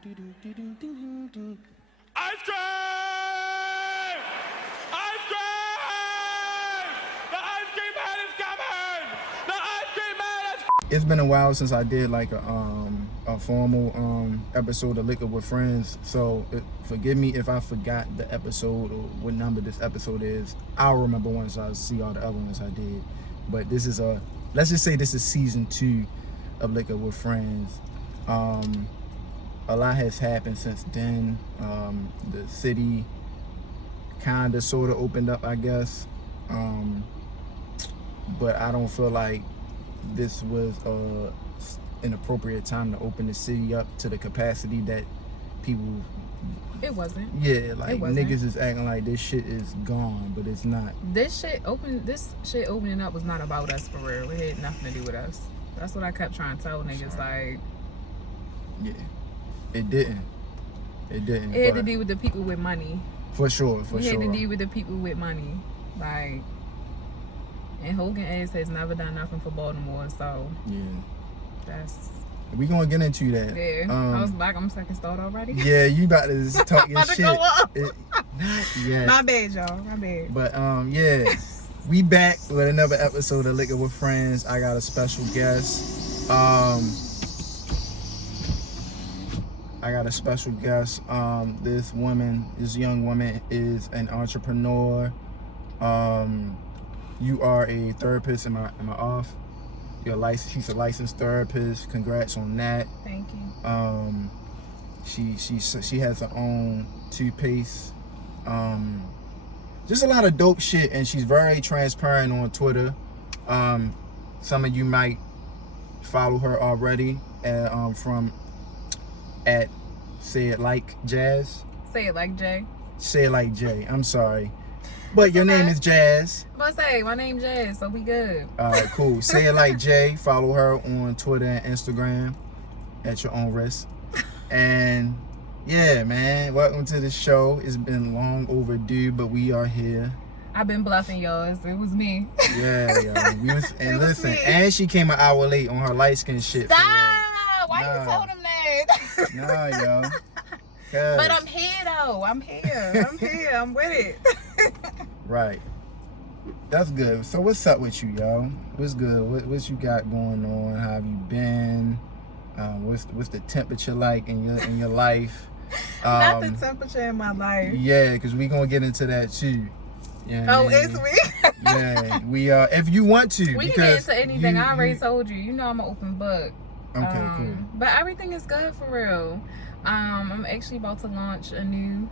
Ice cream! Ice cream! The ice cream man is coming! The ice cream man is... It's been a while since I did like a formal episode of Liquor with Friends, so forgive me if I forgot the episode or what number this episode is. I'll remember once I see all the other ones I did. But this is let's just say this is season 2 of Liquor with Friends. A lot has happened since then. The city kind of sort of opened up, I guess, but I don't feel like this was an appropriate time to open the city up to the capacity that people... It wasn't. Yeah, like It wasn't. niggas is acting like this shit is gone, but it's not. This shit opening up was not about us for real. It had nothing to do with us. That's what I kept trying to tell niggas. Like, Yeah, it didn't. it had to do with the people with money. For sure. It had to do with the people with money. Like, and Hogan ass has never done nothing for Baltimore, so Yeah, that's... we gonna get into that. Yeah, I was back. I'm second start already. Yeah, you about to talk your About to shit. go up. Not yet. My bad, y'all. My bad. But yeah, we back with another episode of Liquor with Friends. I got a special guest. This young woman is an entrepreneur. You are a therapist. Am I off? She's a licensed therapist. Congrats on that. Thank you. She has her own toothpaste. Just a lot of dope shit, and she's very transparent on Twitter. Some of you might follow her already from at Say It Like Jazz. Say it like Jay. Say It Like Jay. I'm sorry, but your name is Jazz. I'm gonna say my name Jazz, so we good. All right, cool. Say It Like Jay. Follow her on Twitter and Instagram at your own risk. And yeah, man, welcome to the show. It's been long overdue, but we are here. I've been bluffing y'all. It was me. Yeah, yo. And It was listen, me. and she came an hour late on her light skin shit. Stop! Why Nah. you told him that? Nah, yo. But I'm here though. I'm here. I'm with it. Right. That's good. So what's up with you, yo? What's good? What you got going on? How have you been? What's the temperature like in your life? Not the temperature in my life. Yeah, because we gonna get into that too. Yeah. Oh, it's we. Yeah, we if you want to. We can get because into anything. you- I already told you. You know I'm an open book. Okay, cool. But everything is good for real. I'm actually about to launch a new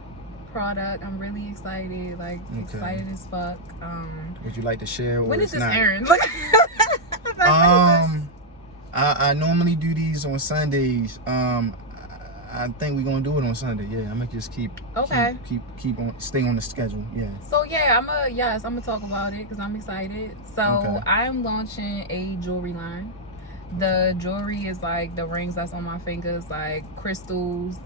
product. I'm really excited. Like excited as fuck. Would you like to share? When is it's this not? airing? I normally do these on Sundays. I think we're gonna do it on Sunday. Yeah, I'm gonna just keep on stay on the schedule. Yeah. So yeah, I'm gonna talk about it because I'm excited. So Okay. I'm launching a jewelry line. The jewelry is like the rings that's on my fingers, like crystals.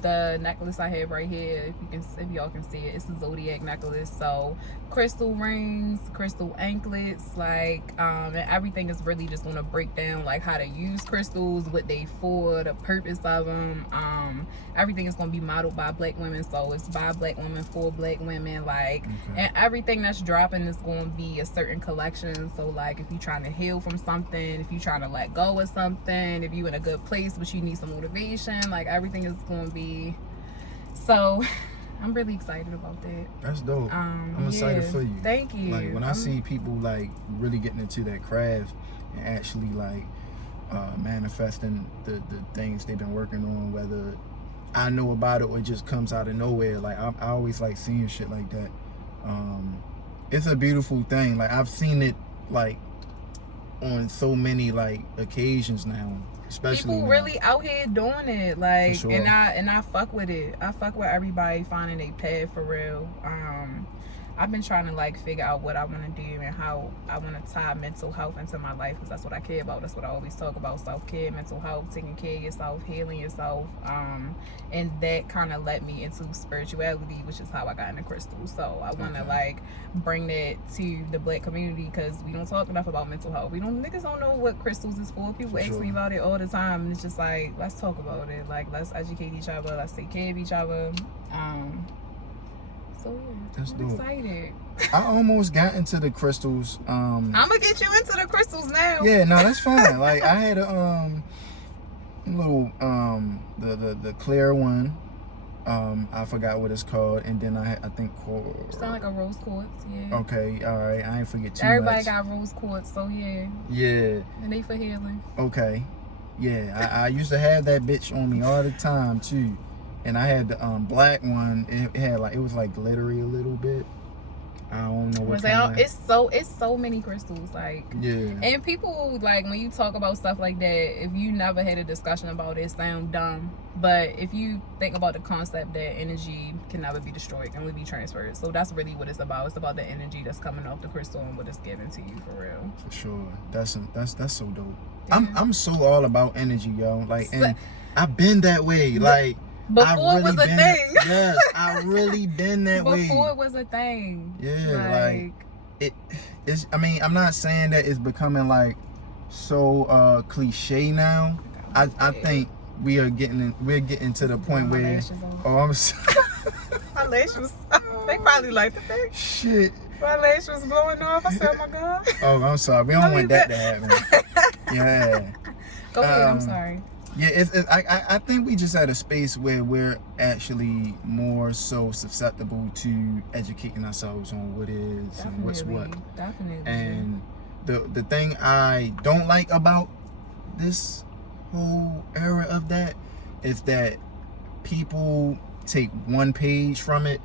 The necklace I have right here, if y'all can see it, it's a zodiac necklace. So crystal rings, crystal anklets, like and everything is really just gonna break down like how to use crystals, what they for, the purpose of them. Everything is gonna be modeled by black women, so it's by black women for black women, like and everything that's dropping is gonna be a certain collection. So like if you're trying to heal from something, if you're trying to let go of something, if you're in a good place but you need some motivation, like everything is gonna be. So I'm really excited about that. That's dope. I'm excited for you. Thank you. Like when I see people like really getting into that craft and actually like manifesting the things they've been working on, whether I know about it or it just comes out of nowhere. Like I always like seeing shit like that. It's a beautiful thing. Like I've seen it like on so many like occasions now. Especially people now. really out here doing it, like, For sure. and I fuck with it. I fuck with everybody finding their path for real. I've been trying to like figure out what I want to do and how I want to tie mental health into my life, because that's what I care about. That's what I always talk about: self-care, mental health, taking care of yourself, healing yourself. And that kind of led me into spirituality, which is how I got into crystals. So I want to like bring that to the Black community, because we don't talk enough about mental health. Niggas don't know what crystals is for. People ask me about it all the time, and it's just like, let's talk about it. Like, let's educate each other. Let's take care of each other. So yeah, That's I'm dope. excited. I almost got into the crystals. I'm gonna get you into the crystals now. Yeah, no, that's fine. Like I had a little the clear one. I forgot what it's called, and then I think called. Sound like a rose quartz, yeah. Okay, all right. I ain't forget too Everybody much. got rose quartz, so yeah. Yeah. And they for healing. Okay. Yeah, I used to have that bitch on me all the time too, and I had the black one. It had like, it was like glittery a little bit. I don't know what kind. It's so many crystals, like. Yeah. And people, like, when you talk about stuff like that, if you never had a discussion about it sound dumb. But if you think about the concept that energy can never be destroyed, can only be transferred. So that's really what it's about. It's about the energy that's coming off the crystal and what it's given to you, for real. For sure. That's so dope. Yeah. I'm so all about energy, yo. Like, and I've been that way. Like, before it was a thing. Yes, I really been that way. Before it was a thing. Yeah, like it's. I mean, I'm not saying that it's becoming like so cliche now. I think we're getting to the point where. Oh, I'm sorry. My lashes. They probably like the thing. Shit. My lash was blowing off. I said, oh my God. Oh, I'm sorry. We don't want that to happen. Yeah. Go ahead. I'm sorry. Yeah, I think we just at a space where we're actually more so susceptible to educating ourselves on what is Definitely, and what's what. Definitely. And the thing I don't like about this whole era of that is that people take one page from it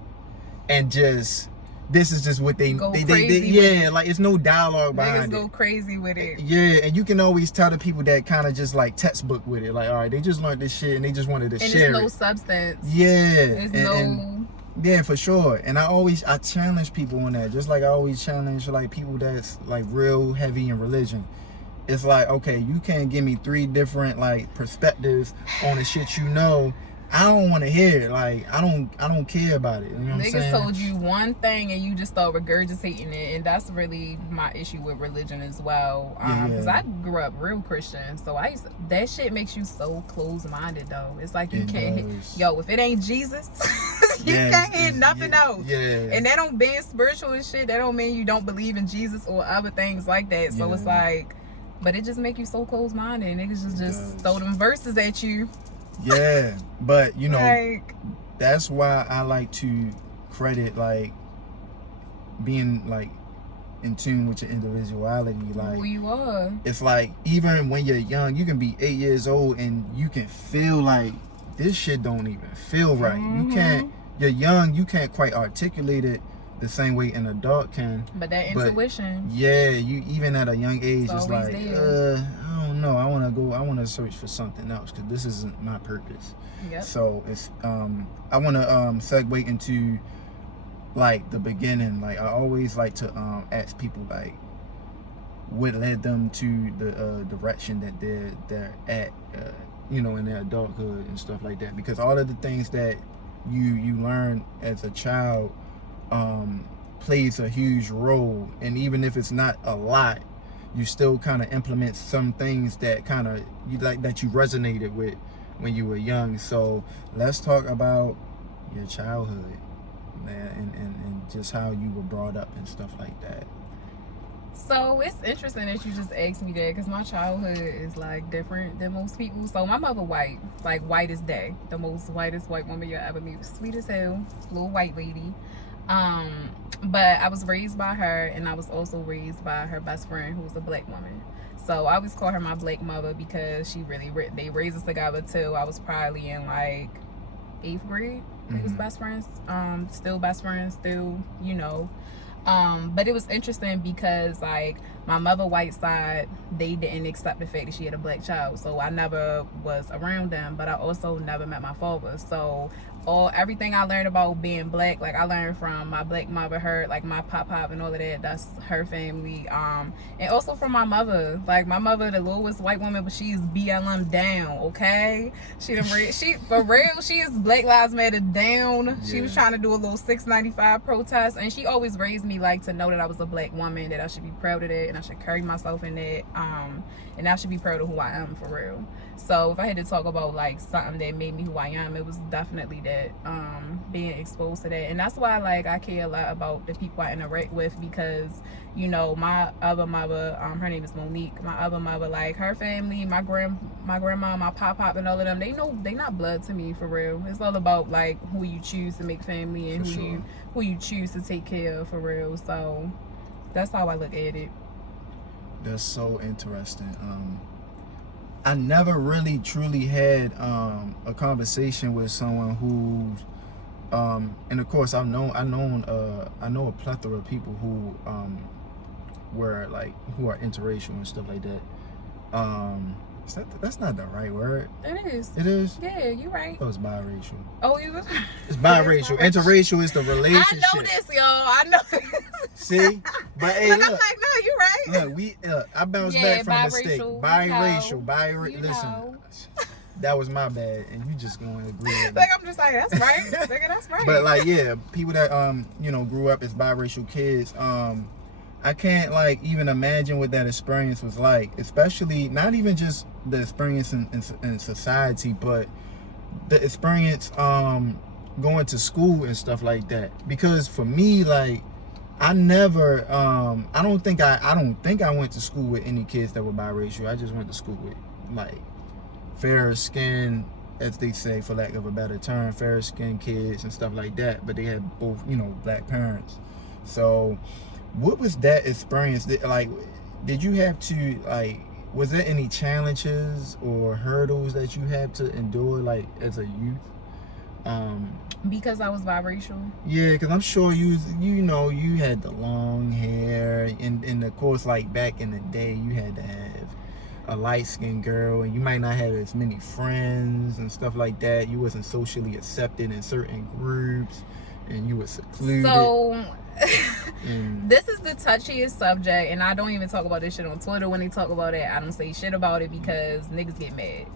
and just, this is just what they yeah, like it's no dialogue behind it. Niggas go crazy with it. Yeah, and you can always tell the people that kind of just like textbook with it. Like, all right, they just learned this shit and they just wanted to share it. And there's no substance. Yeah. There's yeah, for sure. And I challenge people on that. Just like I always challenge like people that's like real heavy in religion. It's like, okay, you can't give me 3 different like perspectives on the shit you know. I don't want to hear it. Like, I don't care about it. You know what I'm saying? Niggas told you one thing and you just start regurgitating it, and that's really my issue with religion as well. Because I grew up real Christian, so that shit makes you so close-minded though. It's like you can't if it ain't Jesus, you can't hear nothing else. Yeah. And that don't being spiritual and shit, that don't mean you don't believe in Jesus or other things like that. So it's like, but it just make you so close-minded. Niggas just throw them verses at you. Yeah, but you know, like, that's why I like to credit like being like in tune with your individuality. Like, who you are. It's like, even when you're young, you can be 8 years old and you can feel like this shit don't even feel right. You can't. You're young. You can't quite articulate it the same way an adult can. But that intuition. Yeah, you even at a young age, it's like, there. I don't know. I want to search for something else because this isn't my purpose. Yep. So it's I want to segue into like the beginning. Like, I always like to ask people like what led them to the direction that they're at, you know, in their adulthood and stuff like that. Because all of the things that you learn as a child plays a huge role, and even if it's not a lot, you still kind of implement some things that kind of that you resonated with when you were young. So let's talk about your childhood, man, and just how you were brought up and stuff like that. So it's interesting that you just asked me that, because my childhood is like different than most people. So my mother white, like white as day, the most whitest white woman you'll ever meet, sweet as hell, little white lady. But I was raised by her, and I was also raised by her best friend, who was a black woman. So I always call her my black mother because they raised us together till I was probably in like 8th grade. They was best friends, still best friends, still, you know. But it was interesting because like my mother white side, they didn't accept the fact that she had a black child, so I never was around them, but I also never met my father. So everything I learned about being black, like I learned from my black mother, her, like my pop and all of that, that's her family. And also from my mother, like my mother, the lowest white woman, but she's BLM down, okay? She for real, she is Black Lives Matter down. Yeah. She was trying to do a little 695 protest, and she always raised me like to know that I was a black woman, that I should be proud of that, and I should carry myself in that, and I should be proud of who I am for real. So if I had to talk about like something that made me who I am, it was definitely that, being exposed to that. And that's why like I care a lot about the people I interact with, because you know, my other mother, her name is Monique, my other mother, like her family, my grandma, my pop and all of them, they not blood to me for real. It's all about like who you choose to make family and who you choose to take care of for real. So that's how I look at it. That's so interesting. I never really truly had a conversation with someone who, and of course I know a plethora of people who who are interracial and stuff like that. That's not the right word. It is. It is? Yeah, you're right. Oh, it's biracial. Oh, you was. It's biracial. Interracial is the relationship. I know this, y'all. I know this. See? But hey, But look. I'm like, no, you're right. Look, I bounced back from a mistake. Biracial. That was my bad, and you just going to agree with me. Like I'm just like, that's right. Nigga, that's right. But like, yeah, people that grew up as biracial kids, I can't like even imagine what that experience was like, especially not even just the experience in society, but the experience going to school and stuff like that. Because for me, like, I never I don't think I went to school with any kids that were biracial. I just went to school with like fair skin, as they say, for lack of a better term, fair skinned kids and stuff like that, but they had both, black parents. So what was that experience? Did you have to, like, was there any challenges or hurdles that you had to endure, like, as a youth? Because I was biracial. Yeah, because I'm sure you had the long hair, and of course, like, back in the day, you had to have a light-skinned girl, and you might not have as many friends and stuff like that. You wasn't socially accepted in certain groups, and you were secluded. So this is the touchiest subject, and I don't even talk about this shit on Twitter. When they talk about it, I don't say shit about it because niggas get mad.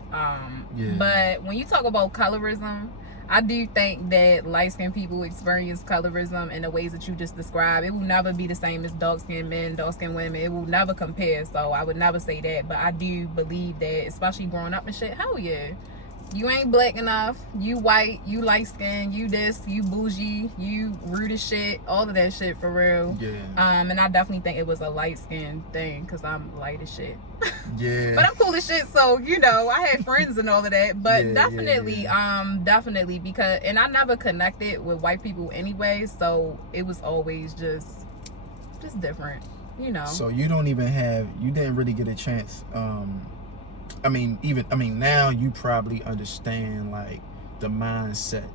But when you talk about colorism, I do think that light-skinned people experience colorism in the ways that you just described. It will never be the same as dark-skinned men, dark-skinned women. It will never compare, so I would never say that. But I do believe that, especially growing up and shit, hell yeah. You ain't black enough, you white, you light skinned, you this, you bougie, you rude as shit, all of that shit for real. Yeah. And I definitely think it was a light skinned thing because I'm light as shit. Yeah. But I'm cool as shit, so I had friends and all of that. But definitely because, and I never connected with white people anyway, so it was always just different, So you didn't really get a chance. Now you probably understand like the mindset,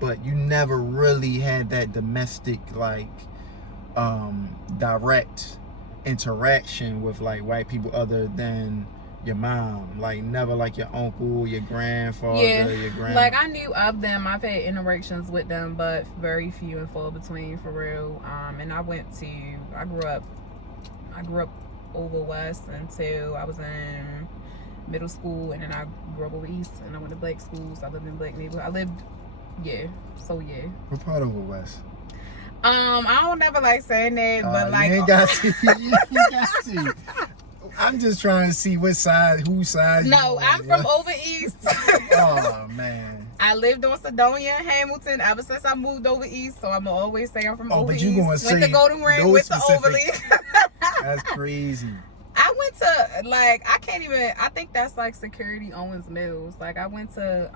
but you never really had that domestic like direct interaction with like white people other than your mom, like never like your uncle, your grandfather, your grandma. Like I knew of them, I've had interactions with them, but very few and far between for real. And I grew up over west until I was in middle school, and then I grew up over east, and I went to black schools. I lived in black neighborhood. What part over west? I don't never like saying that, but like you ain't got to. You got to. I'm just trying to see whose side. No, I'm from over east. Oh man. I lived on Sedonia and Hamilton ever since I moved over east, so I'm gonna always say I'm from over east. Went to Golden Ring, went to Overly. That's crazy. I went to I think that's like Security Owens Mills. Like I went to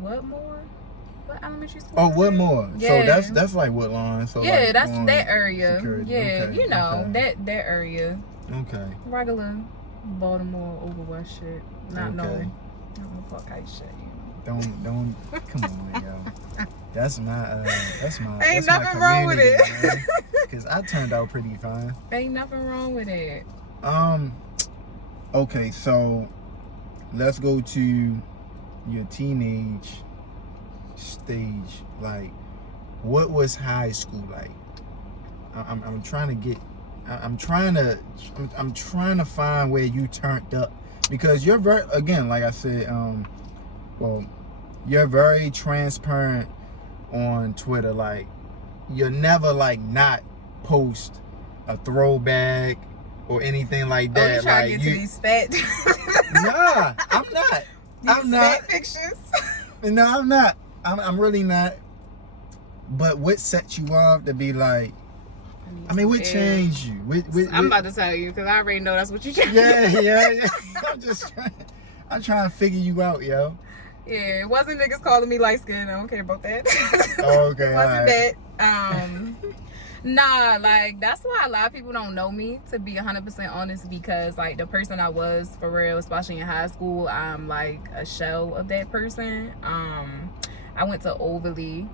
what elementary school? Oh, what more? Yeah. So that's like Woodlawn. So yeah, like that's that area. Security. Yeah, okay. that area. Okay. Regular Baltimore over west shit. Not no fuck hype shit. Don't come on, yo. That's my Ain't that's my nothing wrong with community, because I turned out pretty fine. Ain't nothing wrong with it. Okay, so let's go to your teenage stage. Like, what was high school like? I'm trying to find where you turned up, because you're very, again, like I said, well, you're very transparent on Twitter. Like, you'll never like not post a throwback or anything like that. Oh, you trying like, to get to these fat? Nah, I'm not. I'm not. Fat pictures. No, I'm not. I'm really not. But what set you off to be like? I mean, what changed you? I'm about to tell you, because I already know that's what you changed. Yeah. I'm trying to figure you out, yo. Yeah, it wasn't niggas calling me light skinned. I don't care about that. Oh, okay, It wasn't alright. that. Nah, like, that's why a lot of people don't know me, to be 100% honest, because like the person I was for real, especially in high school, I'm like a shell of that person. I went to Overly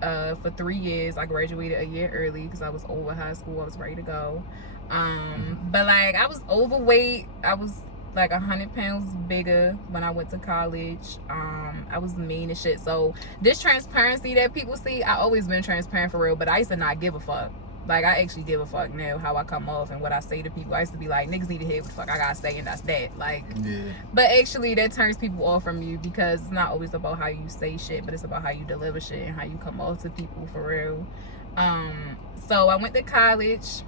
for 3 years. I graduated a year early because I was over high school. I was ready to go. But like, I was overweight. I was like 100 pounds bigger when I went to college. I was mean as shit. So this transparency that people see, I always been transparent for real, but I used to not give a fuck. Like, I actually give a fuck now how I come off and what I say to people. I used to be like, niggas need to hear what the fuck I gotta say, and that's that. Like, Yeah. but actually that turns people off from you, because it's not always about how you say shit, but it's about how you deliver shit and how you come off to people for real. So I went to college.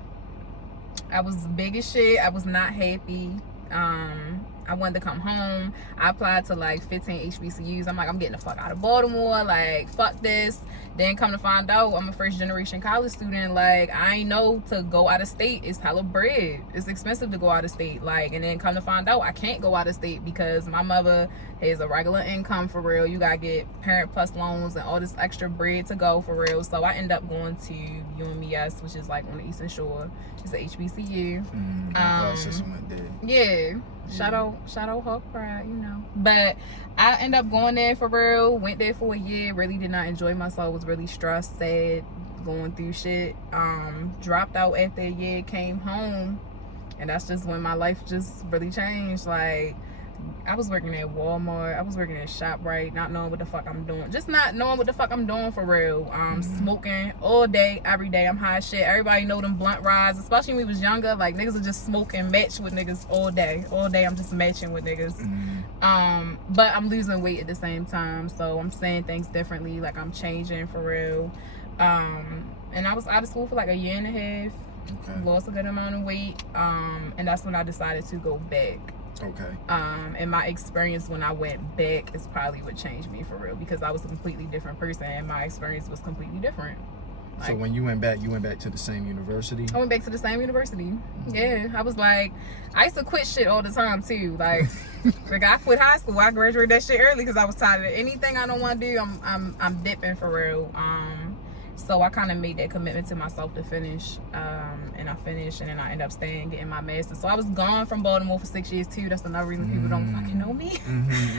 I was big as shit. I was not happy. I wanted to come home. I applied to like 15 HBCUs. I'm like, I'm getting the fuck out of Baltimore. Like, fuck this. Then come to find out, I'm a first generation college student. Like, I ain't know to go out of state is hella bread. It's expensive to go out of state. Like, and then come to find out, I can't go out of state because my mother has a regular income for real. You gotta get Parent Plus loans and all this extra bread to go for real. So I end up going to UMES, which is like on the Eastern Shore. It's a HBCU. My sister went there. Yeah. Shout out Hawk Pride, you know. But I end up going there for real. Went there for a year. Really did not enjoy myself. Was really stressed, sad, going through shit. Dropped out after a year, came home, and that's just when my life just really changed. Like, I was working at Walmart. I was working at ShopRite, not knowing what the fuck I'm doing. Just not knowing what the fuck I'm doing for real. Smoking all day, every day. I'm high as shit. Everybody know them blunt rides, especially when we was younger. Like, niggas would just smoke and match with niggas all day. All day I'm just matching with niggas. But I'm losing weight at the same time. So I'm saying things differently. Like, I'm changing for real. And I was out of school for like a year and a half. Okay. Lost a good amount of weight. And that's when I decided to go back. Okay. And my experience when I went back is probably what changed me for real, because I was a completely different person and my experience was completely different. Like, So when you went back to the same university? I went back to the same university. Yeah, I was like, I used to quit shit all the time too. Like, like I quit high school. I graduated that shit early because I was tired of it. Anything I don't want to do, I'm dipping for real. So I kind of made that commitment to myself to finish, and I finished, and then I ended up staying, getting my master's. So I was gone from Baltimore for 6 years too. That's another reason people don't fucking know me.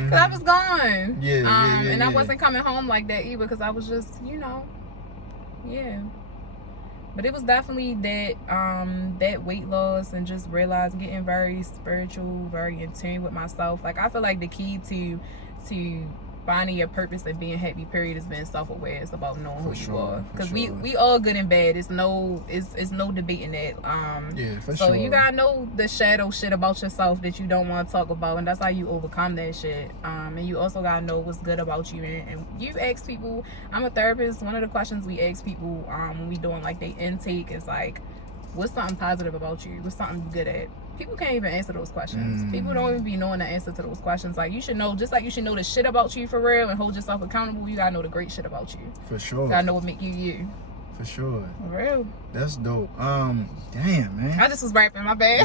Cause I was gone. And I wasn't coming home like that either, because I was just, you know, yeah. But it was definitely that that weight loss and just realizing, getting very spiritual, very in tune with myself. Like, I feel like the key to finding your purpose and being happy, period, is being self-aware. It's about knowing who you are, because we all good and bad. It's no debating that. Yeah, for so sure. you gotta know the shadow shit about yourself that you don't want to talk about, and that's how you overcome that shit. And you also gotta know what's good about you. And you ask people. I'm a therapist. One of the questions we ask people when we doing like their intake is like, what's something positive about you? What's something you good at? People can't even answer those questions. People don't even be knowing the answer to those questions. Like, you should know, just like you should know the shit about you for real and hold yourself accountable, you gotta know the great shit about you. For sure. You gotta know what make you you. For sure. For real. That's dope. Damn, man. I just was rapping, my bad.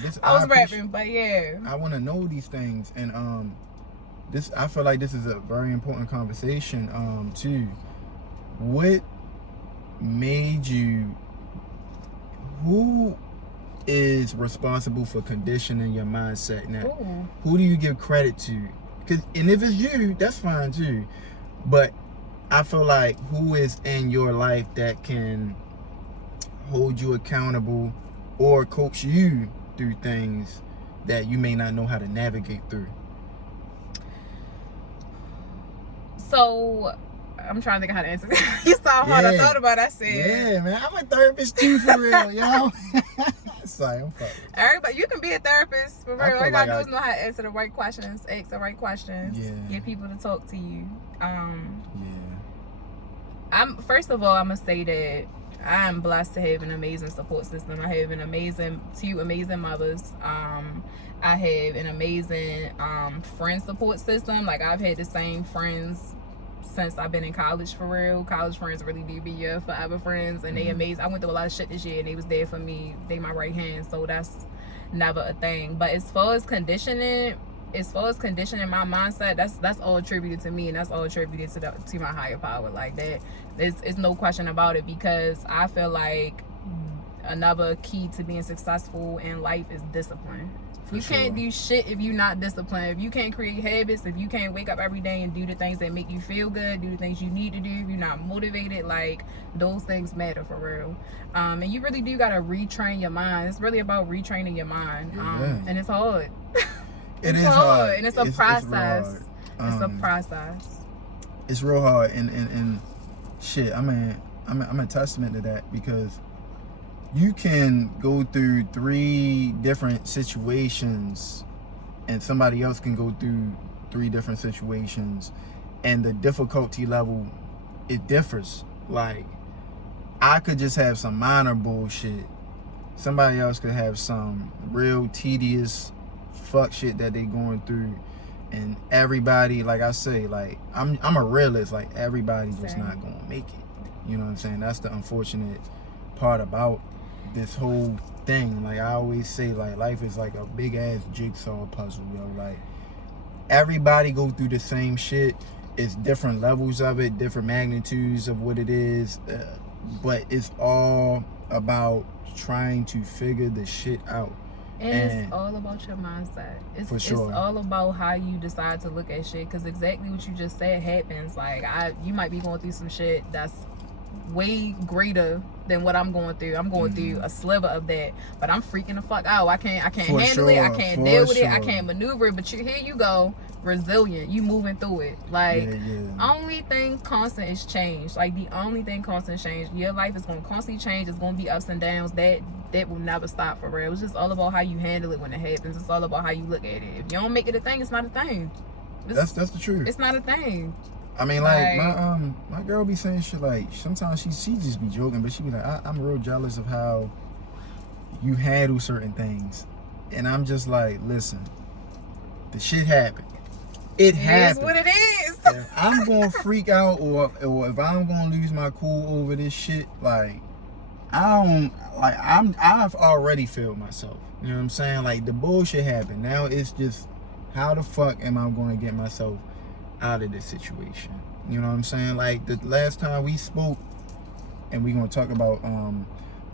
This I was rapping, but yeah. I want to know these things, and I feel like this is a very important conversation too. What made you? Who is responsible for conditioning your mindset now? Ooh. Who do you give credit to? And if it's you, that's fine too. But I feel like who is in your life that can hold you accountable or coach you through things that you may not know how to navigate through? So I'm trying to think of how to answer that. You saw how hard I thought about it. I said, yeah, man, I'm a therapist too, for real, yo. Sorry, I'm fucking. everybody, you can be a therapist for I real. feel All you gotta like do is know how to answer the right questions, ask the right questions, Yeah. get people to talk to you. Yeah. I'm first of all, I'm gonna say that I'm blessed to have an amazing support system. I have two amazing mothers. I have an amazing friend support system. Like, I've had the same friends since I've been in college, for real. College friends really do be your forever friends, and they amazing. I went through a lot of shit this year, and they was there for me. They my right hand, so that's never a thing. But as far as conditioning my mindset, that's all attributed to me, and that's all attributed to my higher power. Like that, it's no question about it, because I feel like another key to being successful in life is discipline. You can't do shit if you're not disciplined. If you can't create habits, if you can't wake up every day and do the things that make you feel good, do the things you need to do, if you're not motivated, like, those things matter for real. And you really do gotta retrain your mind. It's really about retraining your mind. And it's hard. It is hard, and it's a process. It's a process. It's real hard, and shit. I'm a testament to that, because you can go through 3 different situations, and somebody else can go through 3 different situations, and the difficulty level, it differs. Like, I could just have some minor bullshit. Somebody else could have some real tedious fuck shit that they going through, and everybody, like I say, like I'm a realist. Like, everybody just not gonna make it. You know what I'm saying? That's the unfortunate part about this whole thing. Like, I always say, like, life is like a big ass jigsaw puzzle, yo. Like, everybody go through the same shit. It's different levels of it, different magnitudes of what it is, but it's all about trying to figure the shit out. And it's all about your mindset. For sure. It's all about how you decide to look at shit. Because exactly what you just said happens. Like, you might be going through some shit that's way greater than what I'm going through. I'm going through a sliver of that, but I'm freaking the fuck out. I can't handle it. I can't deal with it. I can't maneuver it. But here you go, resilient. You moving through it. Like, only thing constant is change. Like, the only thing constant is change. Your life is going to constantly change. It's going to be ups and downs. That will never stop, for real. It's just all about how you handle it when it happens. It's all about how you look at it. If you don't make it a thing, it's not a thing. That's the truth. It's not a thing. I mean, like my girl be saying shit, like, sometimes she just be joking, but she be like, I'm real jealous of how you handle certain things. And I'm just like, listen, the shit happened. It happened. It is what it is. If I'm gonna freak out, or if I'm gonna lose my cool over this shit, like, I've already failed myself. You know what I'm saying? Like, the bullshit happened. Now it's just, how the fuck am I gonna get myself out of this situation? You know what I'm saying? Like, the last time we spoke, and we're gonna talk about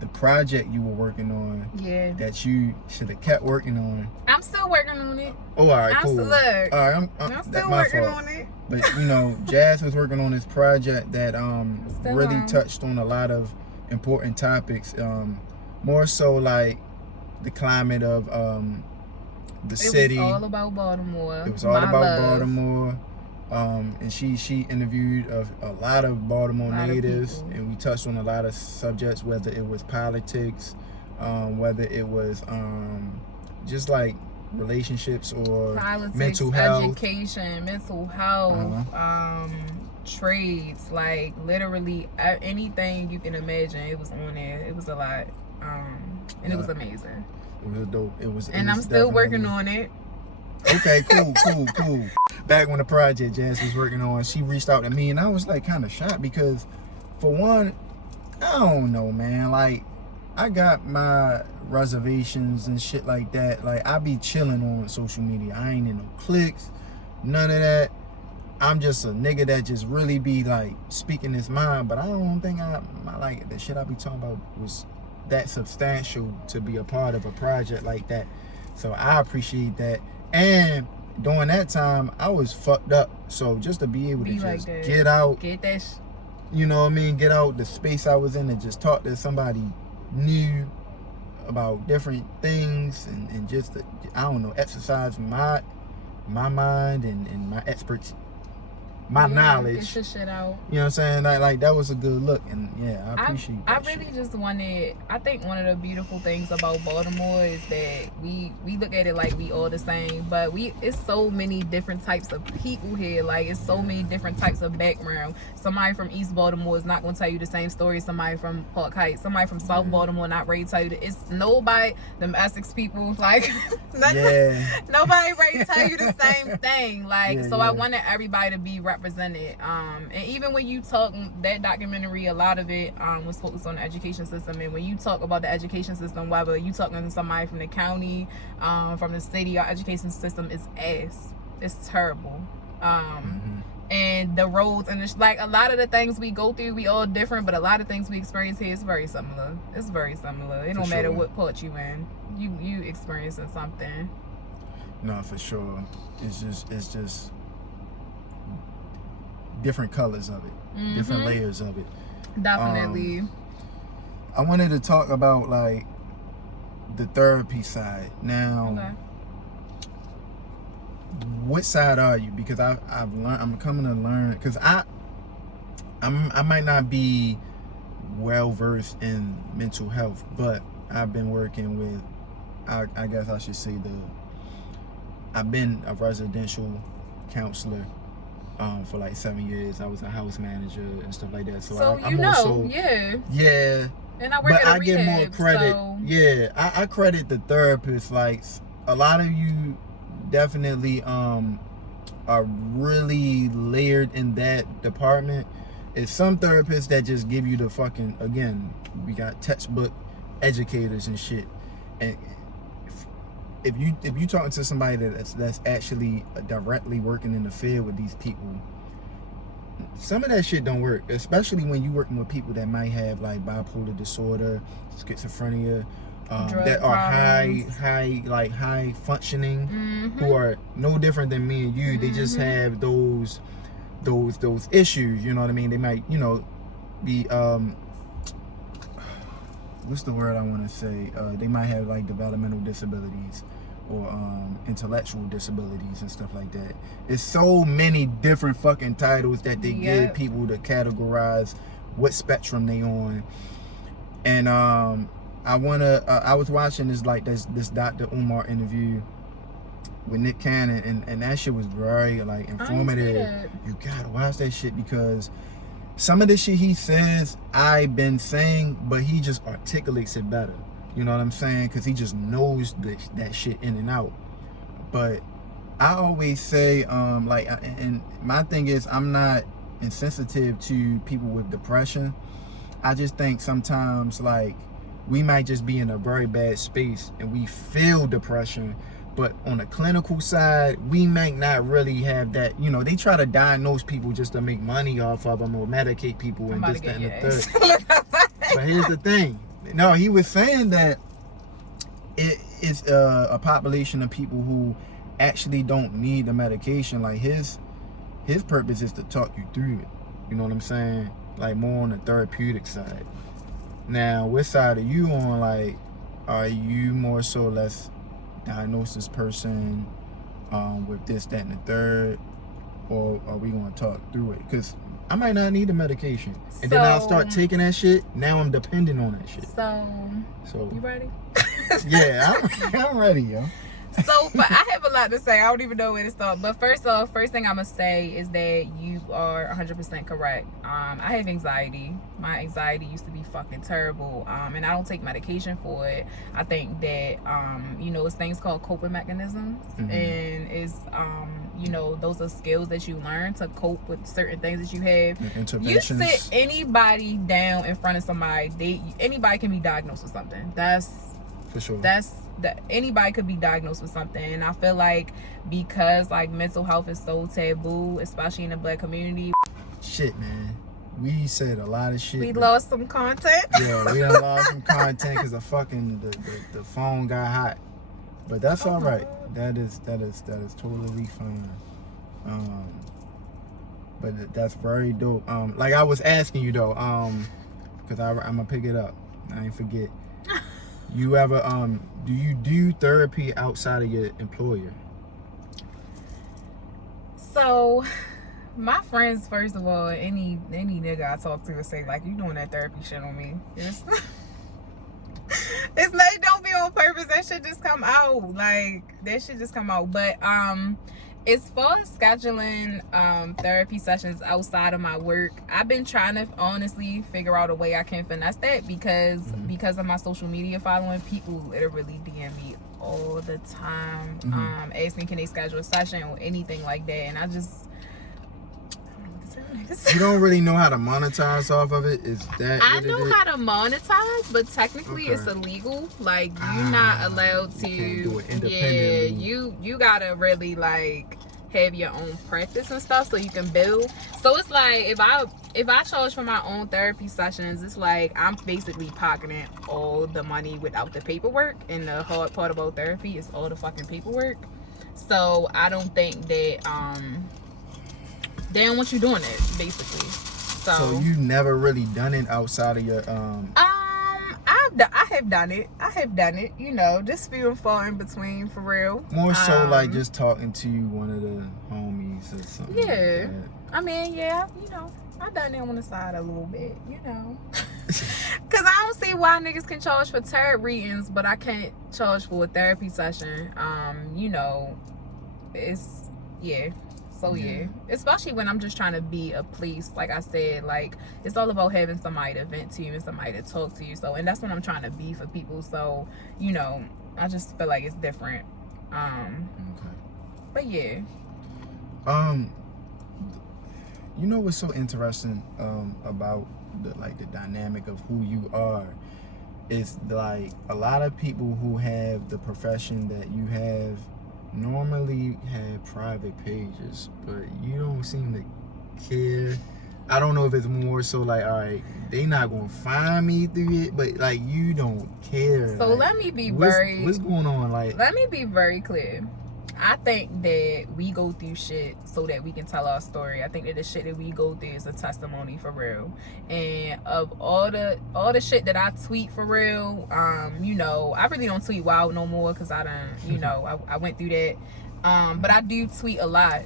the project you were working on, that you should have kept working on. I'm still working on it. Oh, all right, cool. All right, I'm still working on it. But, you know, Jazz was working on this project that really touched on a lot of important topics, more so like the climate of the city. It was all about Baltimore. It was all about Baltimore. And she interviewed a lot of Baltimore natives, and we touched on a lot of subjects, whether it was politics, whether it was just like relationships or politics, mental health, education, mental health, trades, like literally anything you can imagine. It was on there. It was a lot, and it was amazing. It was dope. And I'm still working on it. Okay, cool. Back when the project Jazz was working on, she reached out to me, and I was like kind of shocked, because for one, I don't know, man, like, I got my reservations and shit like that. Like, I be chilling on social media. I ain't in no cliques, none of that. I'm just a nigga that just really be like speaking his mind, but I don't think like the shit I be talking about was that substantial to be a part of a project like that. So I appreciate that. And during that time, I was fucked up. So just to be able to Be like just that. get out, Get that you know what I mean? Get out the space I was in and just talk to somebody new about different things and just, I don't know, exercise my mind and my expertise. My knowledge. Get your shit out. You know what I'm saying? Like that was a good look, and yeah, I appreciate I that really shit. just wanted. I think one of the beautiful things about Baltimore is that we look at it like we all the same, but it's so many different types of people here. Like it's so many different types of background. Somebody from East Baltimore is not going to tell you the same story as somebody from Park Heights. Somebody from South Baltimore not ready to tell you that. It's nobody. Them Essex people, like nobody ready to tell you the same thing. Like so, I wanted everybody to be represented. And even when you talk that documentary, a lot of it was focused on the education system. And when you talk about the education system, whether you talking to somebody from the county, from the city, our education system is ass. It's terrible. And the roads and like a lot of the things we go through, we all different, but a lot of things we experience here is very similar. It's very similar. It don't matter what part you in, you experiencing something. No, for sure. It's just different colors of it, different layers of it. Definitely. I wanted to talk about like the therapy side now. Okay. What side are you? Because I've learned, I'm coming to learn, because I might not be well versed in mental health, but I've been working with, I guess I should say I've been a residential counselor for like 7 years. I was a house manager and stuff like that. So I'm also, yeah. And I work at a rehab, get more credit. so. Yeah, I credit the therapists. Like a lot of you definitely are really layered in that department. It's some therapists that just give you the fucking, again, we got textbook educators and shit. And if you talking to somebody that's actually directly working in the field with these people, some of that shit don't work, especially when you working with people that might have like bipolar disorder, schizophrenia, that are high functioning, who are no different than me and you. They just have those issues, you know what I mean? They might, be what's the word I want to say? They might have like developmental disabilities or intellectual disabilities and stuff like that. It's so many different fucking titles that they give people to categorize what spectrum they on. And I was watching this Dr. Umar interview with Nick Cannon, and that shit was very like informative. You gotta watch that shit, because some of the shit he says I've been saying, but he just articulates it better. You know what I'm saying? Because he just knows that shit in and out. But I always say, and my thing is, I'm not insensitive to people with depression. I just think sometimes, like, we might just be in a very bad space and we feel depression, but on the clinical side, we might not really have that. They try to diagnose people just to make money off of them or medicate people and this, that, and the third. But here's the thing. No, he was saying that it is a population of people who actually don't need the medication. Like his purpose is to talk you through it. You know what I'm saying? Like more on the therapeutic side. Now, which side are you on? Like, are you more so let's diagnose this person with this, that, and the third, or are we going to talk through it? Because I might not need the medication, and then I'll start taking that shit. Now I'm dependent on that shit. So you ready? Yeah, I'm ready, yo. But I have a lot to say. I don't even know where to start. But first thing I'm gonna say is that you are 100% correct. I have anxiety. My anxiety used to be fucking terrible. And I don't take medication for it. I think that it's things called coping mechanisms, and it's those are skills that you learn to cope with certain things that you have. You sit anybody down in front of somebody, anybody can be diagnosed with something. That's for sure. Anybody could be diagnosed with something. And I feel like because like mental health is so taboo, especially in the Black community. Shit, man. We said a lot of shit. We lost some content. Yeah, we done lost some content because the phone got hot. But that's all right. That is totally fine. But that's very dope. Like I was asking you though, cause I'm gonna pick it up. I ain't forget. You ever do you do therapy outside of your employer? So, my friends, first of all, any nigga I talk to would say like, you doing that therapy shit on me. It's like, don't be on purpose. That shit just come out. Like, that shit just come out. But as far as scheduling therapy sessions outside of my work, I've been trying to honestly figure out a way I can finesse that because of my social media following. People literally DM me all the time, asking can they schedule a session or anything like that, and I just you don't really know how to monetize off of it. Is that I know how to monetize, but technically Okay. it's illegal. Like, you're not allowed to. You can't do it Yeah, independently. you gotta really like have your own practice and stuff so you can build. So it's like if I charge for my own therapy sessions, it's like I'm basically pocketing all the money without the paperwork. And the hard part about therapy is all the fucking paperwork. So I don't think that they don't want you doing it, basically. So you never really done it outside of your I have done it. You know, just few and far in between, for real. more so like just talking to one of the homies or something. Yeah. Like that. I mean, yeah, you know, I done it on the side a little bit, you know. Cause I don't see why niggas can charge for tarot readings, but I can't charge for a therapy session. You know, it's So yeah, especially when I'm just trying to be a place, like I said, like it's all about having somebody to vent to and somebody to talk to you. So, and that's what I'm trying to be for people. So, you know, I just feel like it's different. Okay. But yeah. You know what's so interesting about the dynamic of who you are is like a lot of people who have the profession that you have normally have private pages, but you don't seem to care. I don't know if it's more so like, all right, they not gonna find me through it, but like you don't care. So like, let me be what's going on? Like, let me be very clear. I think that we go through shit so that we can tell our story. I think that the shit that we go through is a testimony for real. And of all the shit that I tweet for real, you know, I really don't tweet wild no more because I done, you know, I went through that. But I do tweet a lot.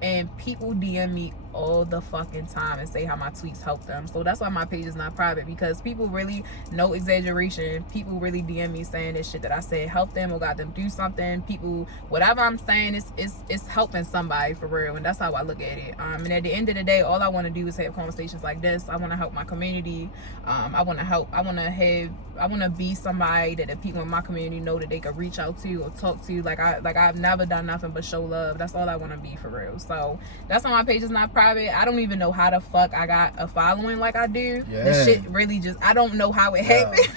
And people DM me all the fucking time and say how my tweets help them. So that's why my page is not private, because people really, no exaggeration, people really DM me saying this shit that I said help them or got them do something. People, whatever I'm saying is helping somebody for real, and that's how I look at it. And at the end of the day, all I want to do is have conversations like this. I want to help my community. I want to be somebody that the people in my community know that they can reach out to or talk to. I've never done nothing but show love. That's all I want to be for real. So that's why my page is not private. I don't even know how the fuck I got a following like I do. Yeah. The shit really just, I don't know how it happened.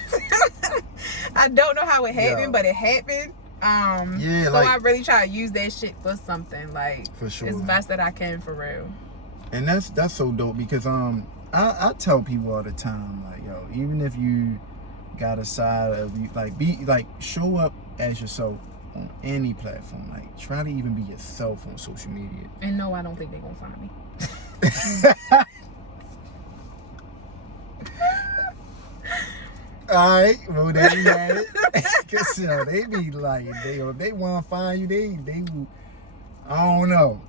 I don't know how it happened, but it happened. So I really try to use that shit for something, like, for sure, as best that I can for real. And that's so dope, because I tell people all the time, like, yo, even if you got a side of you, like, be like, show up as yourself on any platform. Like, try to even be yourself on social media. And no, I don't think they're gonna find me. All right, well, there you have it. Cause they be like, they want to find you, they I don't know.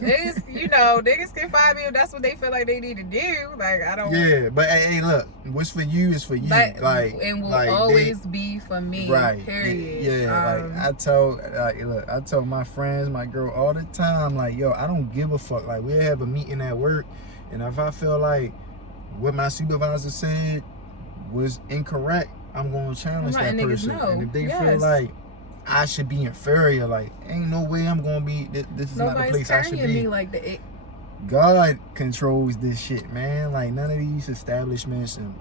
Niggas can find me if that's what they feel like they need to do. Like, I don't. Yeah, but hey, look, what's for you is for you. And will always be for me. Right. Period. I tell my friends, my girl, all the time, like, yo, I don't give a fuck. Like, we'll have a meeting at work, and if I feel like what my supervisor said was incorrect, I'm going to challenge that person. And if they feel like I should be inferior, like, ain't no way I'm gonna be. This is not the place I should be. Me like that. God controls this shit, man. Like, none of these establishments and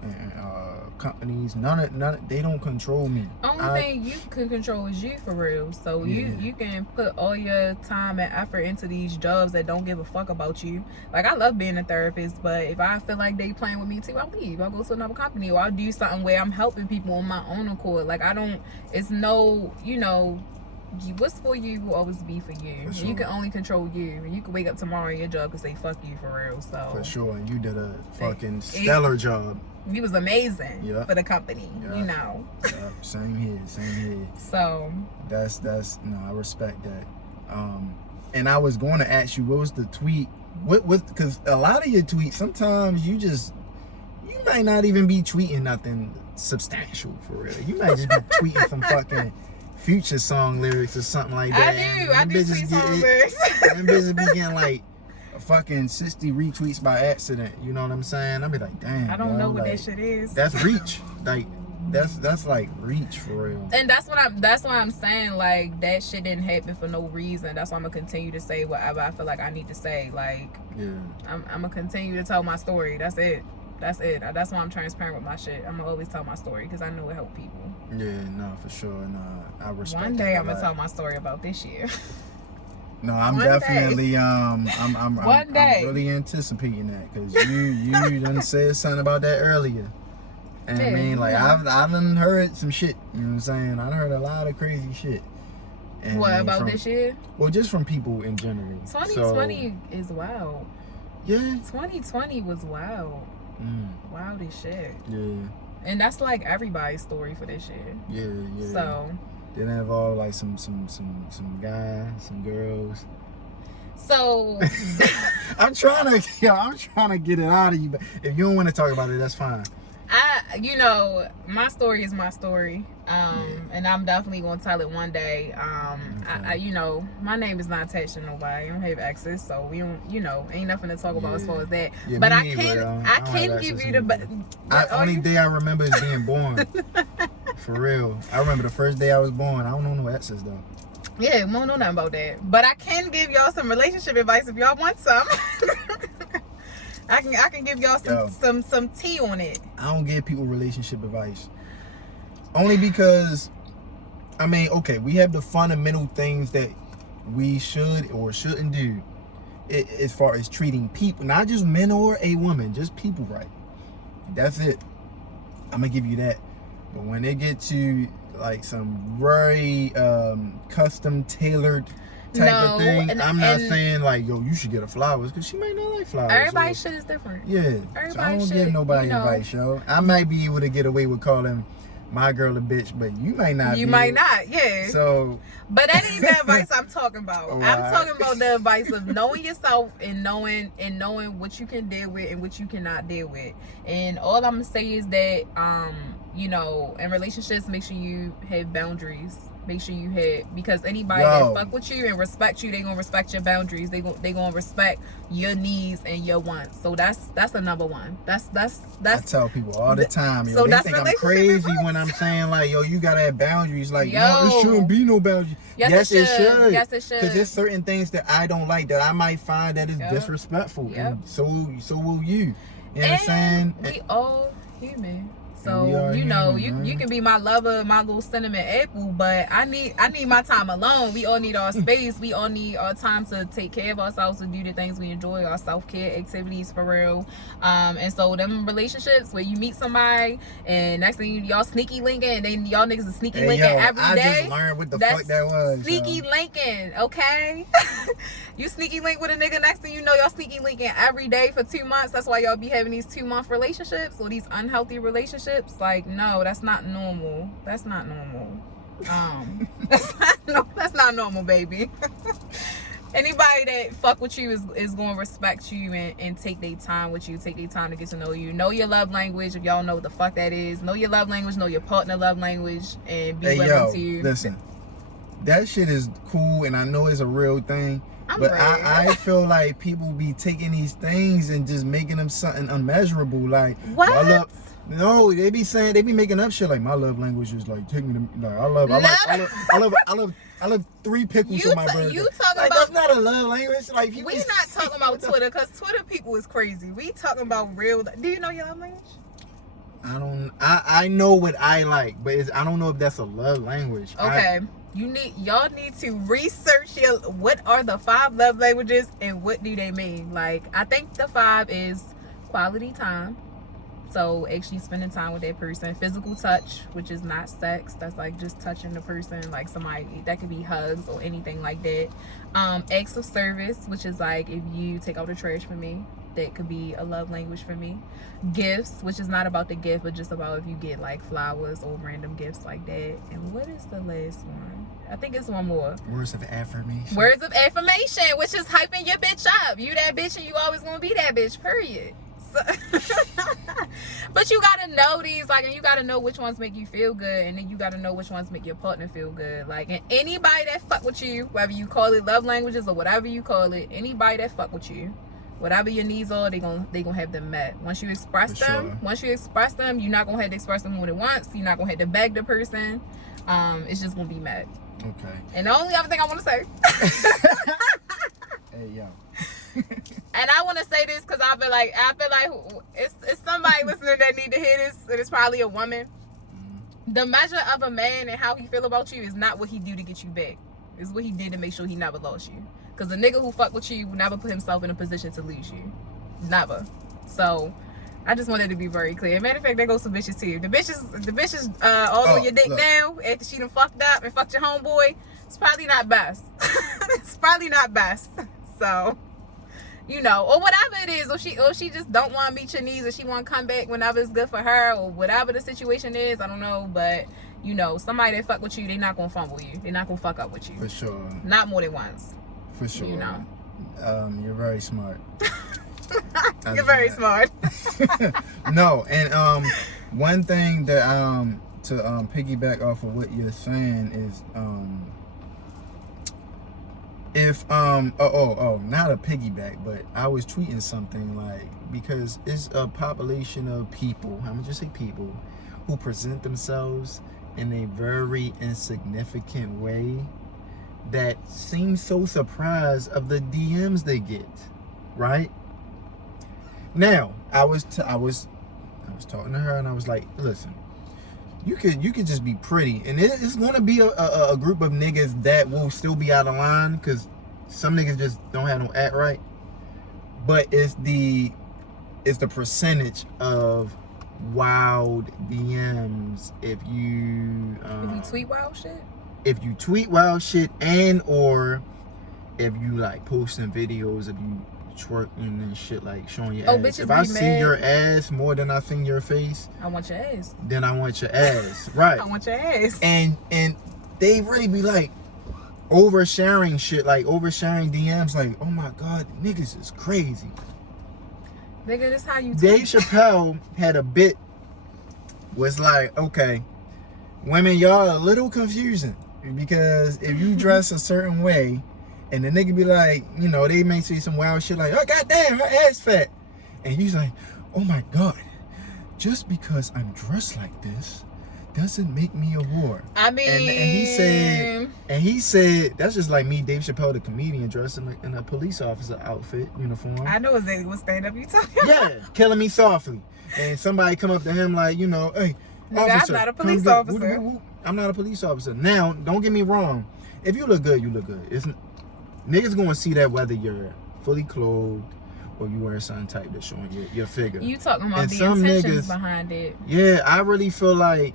companies. None of they don't control me. Only thing you can control is you, for real. So you can put all your time and effort into these jobs that don't give a fuck about you. Like, I love being a therapist, but if I feel like they playing with me too, I'll leave. I'll go to another company, or I'll do something where I'm helping people on my own accord. Like, it's no, what's for you will always be for you. For sure. You can only control you. You can wake up tomorrow and your job can say fuck you, for real. So For sure, and you did a fucking stellar job. you was amazing Yeah. for the company, Yeah. Same here. So That's no, I respect that. And I was going to ask you, what was the tweet? Because a lot of your tweets, sometimes you might not even be tweeting nothing substantial, for real. You might just be tweeting some fucking Future song lyrics or something like that. I do tweet song lyrics. Them bitches be getting like fucking 60 retweets by accident. You know what I'm saying? I be like, damn. I don't know what like, that shit is. That's reach. Like, that's like reach, for real. And that's why I'm saying, like, that shit didn't happen for no reason. That's why I'm gonna continue to say whatever I feel like I need to say. Like, Yeah. I'm gonna continue to tell my story. That's it. That's why I'm transparent with my shit. I'm gonna always tell my story because I know it helped people. Yeah, no, for sure. No, I respect One day that I'm a gonna lot. tell my story about this year. No, I'm One definitely I'm One day. really anticipating that, because you done said something about that earlier. And I Yeah, mean, like, yeah. I've done heard some shit, you know what I'm saying? I done heard a lot of crazy shit. And What I mean, about from- this year? Well, just from people in general. 2020 is wild. Yeah. 2020 was wild. Wild as shit. Yeah. And that's like everybody's story for this year. Yeah. So Then it involved like some guys, some girls. I'm trying to get it out of you, but if you don't want to talk about it, that's fine. my story is my story. And I'm definitely gonna tell it one day. My name is not attached to nobody. I don't have exes, so we don't, ain't nothing to talk about as far as that. Yeah, but me I neither, can don't give have you access the to only day I remember is being born. For real. I remember the first day I was born. I don't know no exes though. Yeah, we don't know nothing about that. But I can give y'all some relationship advice if y'all want some. I can give y'all some tea on it. I don't give people relationship advice. Only because, I mean, okay, we have the fundamental things that we should or shouldn't do as far as treating people, not just men or a woman, just people right. That's it. I'm gonna give you that. But when they get to like some very custom tailored type of thing, I'm not saying like, yo, you should get her flowers, because she might not like flowers. Everybody's shit is different. Yeah. So I don't give nobody advice, yo. I might be able to get away with calling my girl a bitch, but you might not. You might not, yeah. So, but that ain't the advice I'm talking about. Oh, I'm talking about the advice of knowing yourself and knowing what you can deal with and what you cannot deal with. And all I'm gonna say is that, in relationships, make sure you have boundaries. Make sure you have, because anybody that fuck with you and respect you, they gonna respect your boundaries. They gonna respect your needs and your wants. So that's the number one. That's I tell people all the time, yo. So they that's think I'm relationship crazy advice. when I'm saying like, yo, you gotta have boundaries. Like, Yo. no, it shouldn't be no boundaries. Yes, it should. Yes, it should. Because there's certain things that I don't like that I might find that is Yep. disrespectful. Yep. And so will you. You know what I'm saying? We all human. We So are human, you man. can be my lover, my little cinnamon apple, but I need my time alone. We all need our space. We all need our time to take care of ourselves, to do the things we enjoy, our self-care activities, for real. And so them relationships where you meet somebody and next thing y'all sneaky linking, and then y'all niggas is sneaky linking every day. I just learned what the fuck that was. Sneaky linking, okay? You sneaky link with a nigga, next thing you know, y'all sneaky linking every day for 2 months. That's why y'all be having these 2-month relationships or these unhealthy relationships. Like, no, that's not normal. That's not normal. That's not normal, baby. Anybody that fuck with you is gonna respect you and take their time with you, take their time to get to know you. Know your love language, if y'all know what the fuck that is. Know your love language, know your partner love language, and be willing to. Listen, that shit is cool, and I know it's a real thing. But ready. I feel like people be taking these things and just making them something unmeasurable. Like, What? No, they be making up shit like my love language is like taking them. Like I love 3 pickles on my burger. You talking like, about? that's not a love language. Like people We not talking about Twitter, because Twitter people is crazy. We talking about real. Do you know your love language? I know what I like, but I don't know if that's a love language. Okay. Y'all need to research what are the 5 love languages and what do they mean. Like, I think the 5 is quality time. So actually spending time with that person. Physical touch, which is not sex. That's like just touching the person, like somebody. That could be hugs or anything like that. Acts of service, which is like if you take out the trash for me. That could be a love language for me. Gifts, which is not about the gift, but just about if you get like flowers or random gifts like that. And what is the last one? I think it's one more. Words of affirmation. Words of affirmation, which is hyping your bitch up. You that bitch and you always gonna be that bitch, period. But you gotta know these, like, and you gotta know which ones make you feel good, and then you gotta know which ones make your partner feel good. Like, and anybody that fuck with you, whether you call it love languages or whatever you call it, anybody that fuck with you, whatever your needs are, they gonna have them met. Once you express them, you're not gonna have to express them more than once. You're not gonna have to beg the person. It's just gonna be met. Okay. And the only other thing I want to say. Hey yo. And I want to say this because I feel like it's somebody listening that need to hear this, and it's probably a woman. The measure of a man and how he feel about you is not what he do to get you back. It's what he did to make sure he never lost you. Because a nigga who fuck with you will never put himself in a position to lose you. Never. So I just wanted to be very clear. Matter of fact, there goes some bitches too. The bitches all on your dick now after she done fucked up and fucked your homeboy. It's probably not best. It's probably not best. So, you know, or whatever it is, or she just don't want to meet your needs, or she want to come back whenever it's good for her, or whatever the situation is. I don't know, but you know, somebody that fuck with you, they not gonna fumble you. They not gonna fuck up with you. For sure. Not more than once. For sure. You know. You're very smart. You're very smart. No, and one thing that to piggyback off of what you're saying is if not a piggyback, but I was tweeting something like, because it's a population of people, I'm gonna just say people, who present themselves in a very insignificant way that seem so surprised of the DMs they get, right? Now, I was talking to her and I was like, listen, you could just be pretty, and it's gonna be a group of niggas that will still be out of line because some niggas just don't have no act right. But it's the percentage of wild DMs if you tweet wild shit. If you tweet wild shit, and or if you like posting videos of you twerking and shit, like showing your ass. Bitches If I be see mad. your ass more than I see your face, I want your ass. then I want your ass. Right. I want your ass. And they really be like oversharing shit, like oversharing DMs, like, oh my god, niggas is crazy. Nigga, this how you Dave tweet. Chappelle had a bit, was like, okay, women, y'all are a little confusing, because if you dress a certain way and the nigga be like, you know, they may say some wild shit like, oh goddamn, her ass fat, and you's like, oh my god, just because I'm dressed like this doesn't make me a whore. I mean, and he said that's just like me, Dave Chappelle, the comedian, dressed in a police officer outfit, uniform. I know exactly what stand up you talking Yeah, killing me softly. And somebody come up to him like, you know, hey, Nigga, officer, I'm not a come police get- officer. whoop, whoop, whoop. I'm not a police officer. Now, don't get me wrong. If you look good, you look good. Niggas gonna see that whether you're fully clothed or you wearing something tight that's showing your figure. You talking about And the some intentions niggas- behind it. Yeah, I really feel like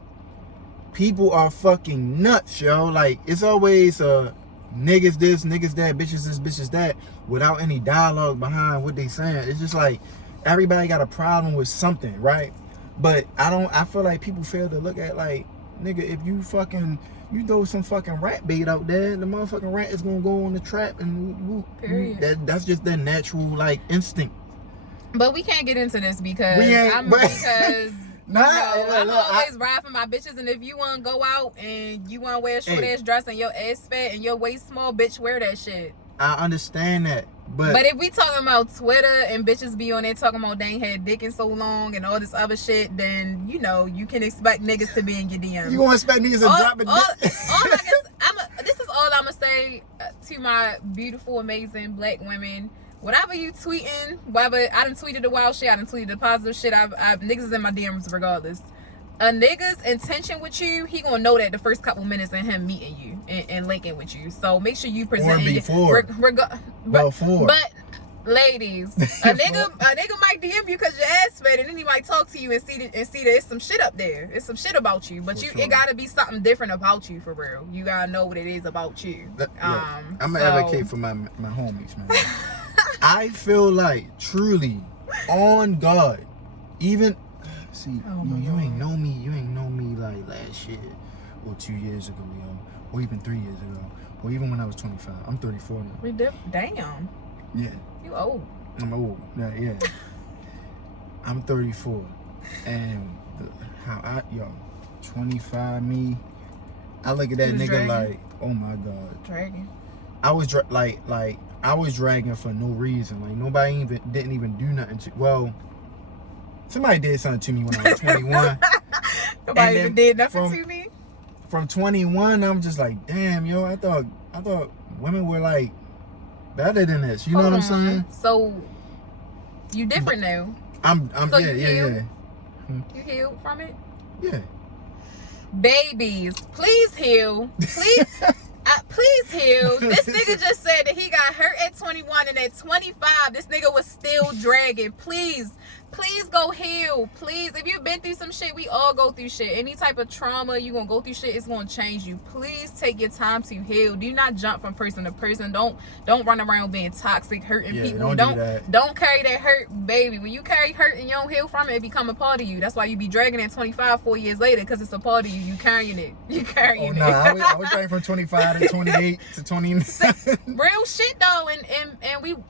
people are fucking nuts, yo. Like, it's always niggas this, niggas that, bitches this, bitches that, without any dialogue behind what they saying. It's just like everybody got a problem with something, right? But I feel like people fail to look at, like, nigga, if you throw some fucking rat bait out there, the motherfucking rat is gonna go on the trap and Period. that's just their natural, like, instinct. But we can't get into this because We ain't- I'm but- Nah, Nah, I'm look, always ride for my bitches, and if you want to go out and you want to wear a short ass dress and your ass fat and your waist small, bitch, wear that shit. I understand that, but But if we talking about Twitter and bitches be on there talking about they ain't had dick in so long and all this other shit, then you know you can expect niggas to be in your DMs. you gonna expect niggas to drop a dick? This is all I'm gonna say to my beautiful, amazing black women. whatever you tweeting, whatever, I done tweeted the wild shit, I done tweeted the positive shit, I've niggas is in my DMs regardless. A nigga's intention with you, he gonna know that the first couple minutes of him meeting you and linking with you. So make sure you present Or before. Before. But ladies, a nigga might DM you because your ass fat, and then he might talk to you and see that it's some shit up there. It's some shit about you, but For you sure. it gotta be something different about you for real. You gotta know what it is about you. I'm gonna advocate for my homies, man. I feel like truly, on God, even see, Oh yo, my you God. ain't know me like last year or 2 years ago, yo, or even 3 years ago, or even when I was 25. I'm 34 now. We damn, Yeah, you old. I'm old. Yeah. I'm 34, and how 25 me. I look at that You was nigga dragging? like, oh my God. Dragon. I was I was dragging for no reason. Like nobody didn't even do nothing to. Well, somebody did something to me when I was 21. Nobody And even then did nothing from- to me. From 21, I'm just like, damn, yo. I thought women were like better than this. You know what I'm Hold on. saying? So you different now. I'm So yeah. You healed from it? Yeah. Babies, please heal. Please heal. This nigga just said that he got hurt at 21 and at 25 this nigga was still dragging. Please go heal. Please, if you've been through some shit, we all go through shit. Any type of trauma you gonna go through shit, it's gonna change you. Please take your time to heal. Do not jump from person to person. Don't run around being toxic, hurting Yeah, people. don't do that. Don't carry that hurt, baby. When you carry hurt and you don't heal from it, it become a part of you. That's why you be dragging at 25 4 years later, because it's a part of you. You carrying it. Oh no, I was dragging from 25 to 28 to 29. Real shit though,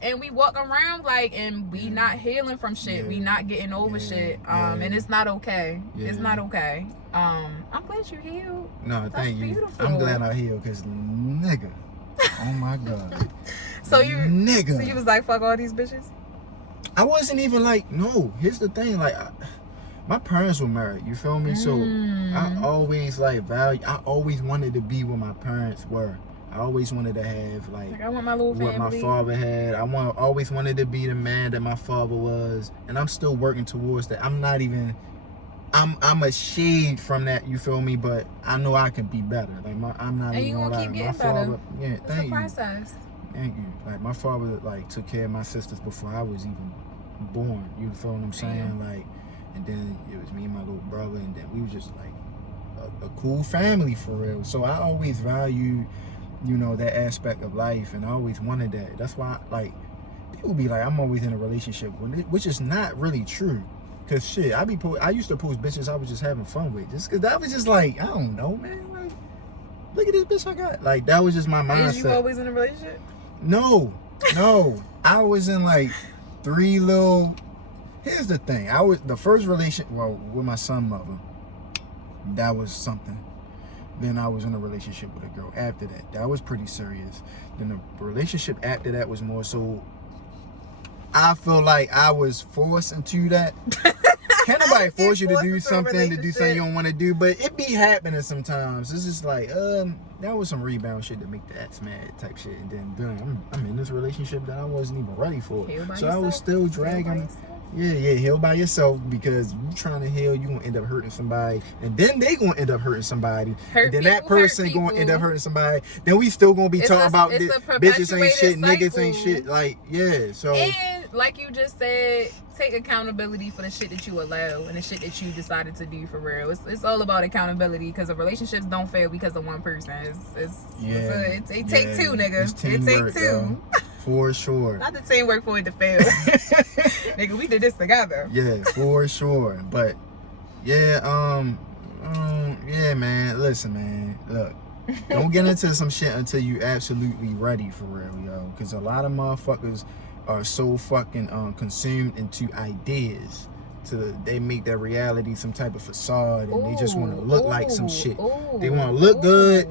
and we walk around like, and we not healing from shit. Yeah. We not getting over Yeah. shit. Yeah. And it's not okay. It's Yeah. not okay. I'm glad you healed. No, That's thank you. beautiful. I'm glad I healed, cause nigga, oh my God, So you nigga. was like, fuck all these bitches. I wasn't even like, no. Here's the thing, like, my parents were married. You feel me? So I always like value. I always wanted to be where my parents were. I always wanted to have like I want my little what family. my father had. Always wanted to be the man that my father was, and I'm still working towards that. I'm not even. I'm a shade from that. You feel me? But I know I can be better. Like I'm not And even you gonna lie. keep My getting better. father. Yeah, It's a thank you. process. Thank you. Like my father, like took care of my sisters before I was even born. You feel what I'm saying? Like, and then it was me and my little brother, and then we were just like a cool family for real. So I always value, you know, that aspect of life, and I always wanted that. That's why, like, people be like, I'm always in a relationship, which is not really true. Cause shit, I used to post bitches I was just having fun with, just cause that was just like, I don't know, man. Like, look at this bitch I got. Like that was just my mindset. Is you always in a relationship? No. I was in like 3 little. Here's the thing. I was the first relationship. Well, with my son mother. That was something. Then I was in a relationship with a girl after that. That was pretty serious. Then the relationship after that was more so. I feel like I was forced into that. Can't nobody force you to Forced do into a something, to do something relationship. you don't want to do, but it be happening sometimes. It's just like, that was some rebound shit to make the ex mad type shit, and then boom, I'm in this relationship that I wasn't even ready for. Heal by So I was yourself. still Heal by dragging. yourself. Yeah, heal by yourself, because you trying to heal, you gonna end up hurting somebody, and then they gonna end up hurting somebody, Hurt and then that people hurt person gonna end up people. hurting somebody. Then we still gonna be It's talking a- about it's this, a bitches ain't shit, perpetuated niggas ain't cycle. shit. Like, yeah, so And like you just said, take accountability for the shit that you allow and the shit that you decided to do for real. It's all about accountability, because the relationships don't fail because of one person. It take two, nigga. It's It take teamwork, two. yo, for sure. Not the teamwork for it to fail. Nigga, we did this together. Yeah, for sure. But yeah, yeah, man. Listen, man. Look, don't get into some shit until you absolutely ready for real, yo. Because a lot of motherfuckers are so fucking consumed into ideas. They make their reality some type of facade, and they just want to look like some shit. They want to look good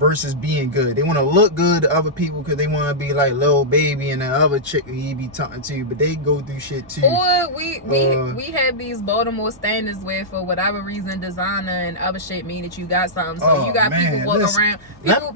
versus being good. They want to look good to other people because they want to be like Lil Baby and the other chick that he be talking to, but they go through shit too. Or we have these Baltimore standards where for whatever reason designer and other shit mean that you got something. So you got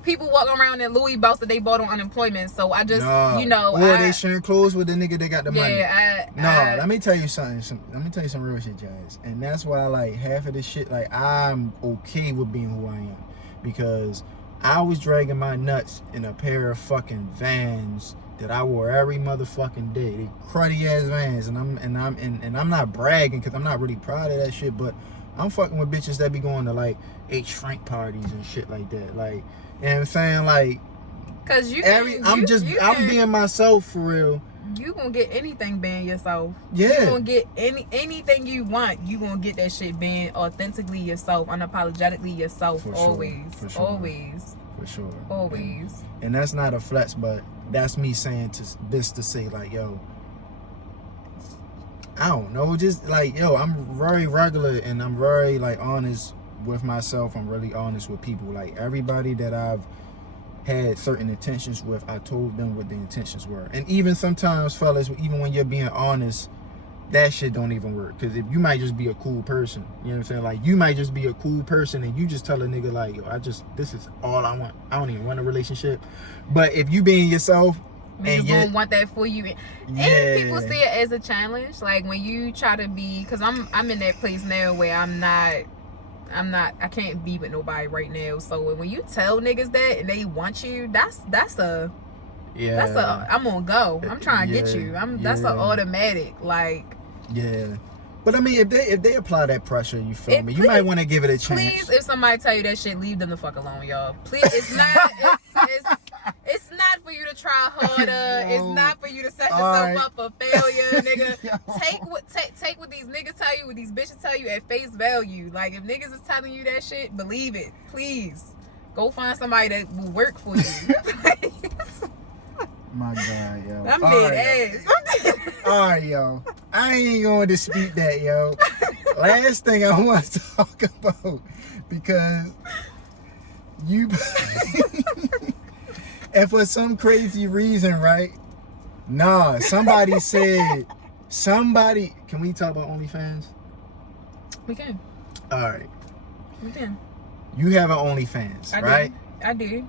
people walking around in Louis belts that they bought on unemployment. So I just or they sharing clothes with the nigga that got the money. Yeah, let me tell you something. Let me tell you some real shit, Jazz. And that's why like half of this shit, like I'm okay with being who I am, because I was dragging my nuts in a pair of fucking Vans that I wore every motherfucking day. They cruddy ass Vans, and I'm not bragging because I'm not really proud of that shit, but I'm fucking with bitches that be going to like H Frank parties and shit like that. Like, you know what I'm saying? Like, cause I'm being myself for real. You gonna get anything being yourself. Yeah. You gonna get anything you want. You gonna get that shit being authentically yourself, unapologetically yourself. For always. Sure. For sure. Always. For sure. Always. And that's not a flex, but that's me saying to say like, yo, I don't know, just like, yo, I'm very regular and I'm very like honest with myself. I'm really honest with people. Like everybody that I've had certain intentions with, I told them what the intentions were. And even sometimes, fellas, even when you're being honest, that shit don't even work. Because if you might just be a cool person, you know what I'm saying? Like, you might just be a cool person and you just tell a nigga like, yo, this is all I want. I don't even want a relationship. But if you being yourself, niggas gonna want that for you. And people see it as a challenge. Like when you try to be, because I'm in that place now where I can't be with nobody right now. So when you tell niggas that and they want you, that's I'm gonna go. I'm trying to get you. That's an automatic, like. Yeah. But I mean, if they apply that pressure, you feel me? You might want to give it a chance. Please, if somebody tell you that shit, leave them the fuck alone, y'all. Please, it's not for you to try harder. No. It's not for you to set yourself up for failure, nigga. Take what these niggas tell you, what these bitches tell you at face value. Like if niggas is telling you that shit, believe it. Please, go find somebody that will work for you. My God, yo. I'm dead ass. Alright, yo. I ain't gonna dispute that, yo. Last thing I want to talk about, because you and for some crazy reason, right? Nah, somebody said can we talk about OnlyFans? We can. Alright. We can. You have an OnlyFans, right? I do.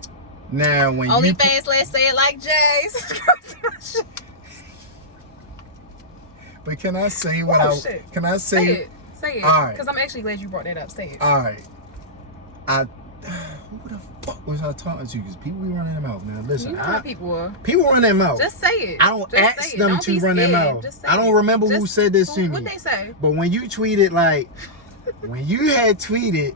Now when OnlyFans, let's say it like Jay. But can I say can I say Say it. Say it. All right. Because I'm actually glad you brought that up. Say it. All right. Who the fuck was I talking to? Because people be running them out. Now listen, you know how people are. People run them out. Just say it. I don't ask them to run them out. I don't remember who said this to me. What they say? But when you tweeted, like, when you had tweeted,